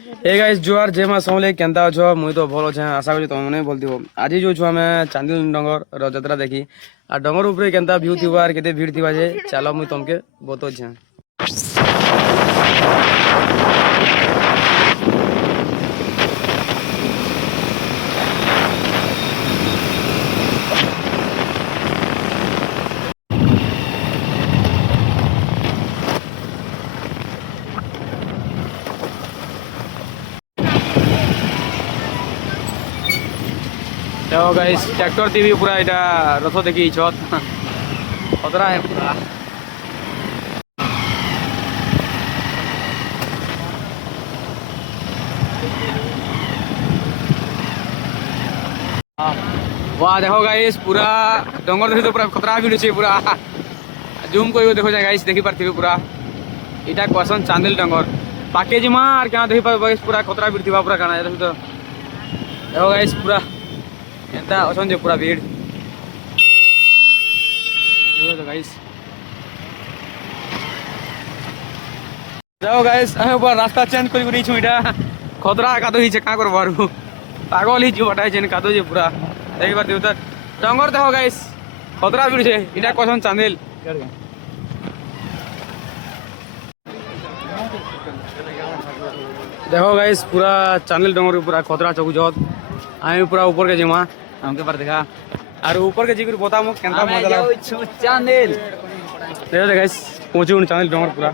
Hey guys जुआर जय मां समले केनता अछो मुई तो भल छे आशा करी तुम माने बोलथिबो आज जो छु हमें चांदिल डंगर र जत्रा देखी आ डंगर ऊपर केनता व्यू थिबा आर केते भीड़ थिबा जे चलो मुई तुमके बतो छे। देखो गाइस ट्रैक्टर थी भी पूरा इटा रथ देखी छत खतरा है पूरा। वाह देखो गाइस पूरा डंगर देखी तो पूरा खतरा भी छे पूरा जूम को देखो जाए गाइस देखी पारथिबे पूरा इटा क्वेश्चन चांदिल डंगर पाके जिमा आर क्या देखी पाबे गाइस पूरा खतरा भी थिबा पूरा काना तो देखो गाइस पूरा एंता अछन जे पूरा भीड़ देखो गाइस देखो गाइस हम पूरा रास्ता चेंज करी करी छु इटा खतरा का तो ही का कर बारू पागल ही जो हटाई जेन का तो जे पूरा देखि बार देवता डंगर देखो गाइस खतरा भीड़ छे इटा क्वेश्चन चांदिल देखो गाइस पूरा चांदिल डंगर पूरा खतरा चौक जत आए पूरा ऊपर के जिमा हमके पर देखा और ऊपर के जिगर बता मो केनता मजा लाग चांदिल देखो गाइस पहुंचू चांदिल डंगर पूरा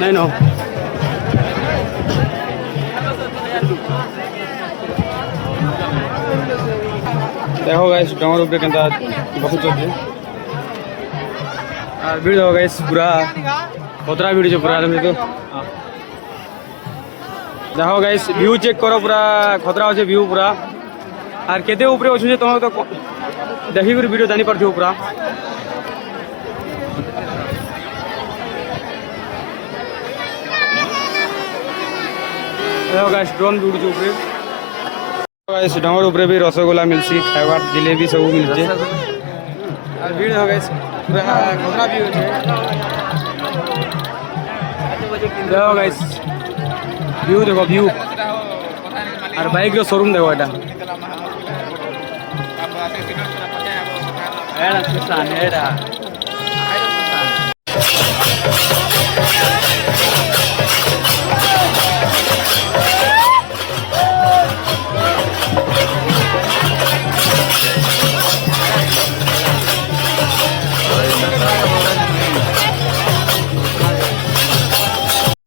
नहीं नो देखो गाइस डंगर ऊपर केनता बहुत चलते और भीड़ देखो गाइस पूरा खतरा भीड़ छे पूरा तो देखो गाइस व्यू चेक करो पूरा खतरा होचे व्यू पूरा और केते ऊपर अछि तुम तो देखि कर वीडियो जानी पड़थियो पूरा देखो गाइस ड्रोन भी उड़ ऊपर गाइस डंगर ऊपर भी रसगोला मिलसी खाइबा जिलेबी सब मिलछे और भीड़ हो गाइस पूरा खतरा भी होचे देखो गाइस व्यू देखो व्यू और बाइक रो शोरूम देखो एटा एड़ा सुसान एड़ा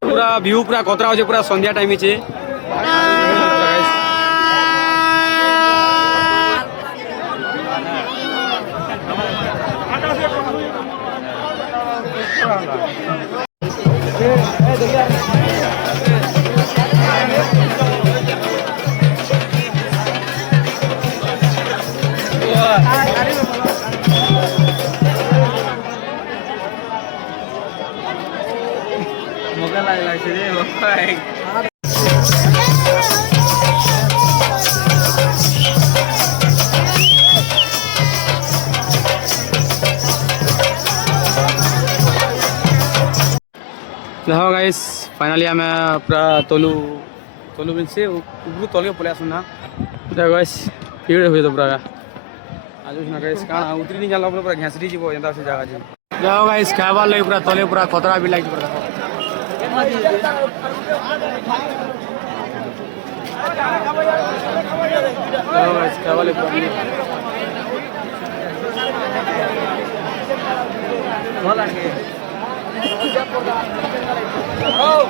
पूरा व्यू पूरा खतरा होचे पूरा संध्या टाइम छे मोगा लाग छे रे भाई देखो गाइस फाइनली हमें पूरा तोलू तोलू बिन से ऊपर तोल के पले आसना देखो गाइस भीड़ हो तो पूरा आज ना गाइस काना उतरी नहीं जाला पूरा घासरी जीवो एंदा से जगह जी देखो गाइस खावा ले पूरा तोले पूरा खतरा भी लाग पूरा देखो गाइस खावा ले पूरा भला के Oh,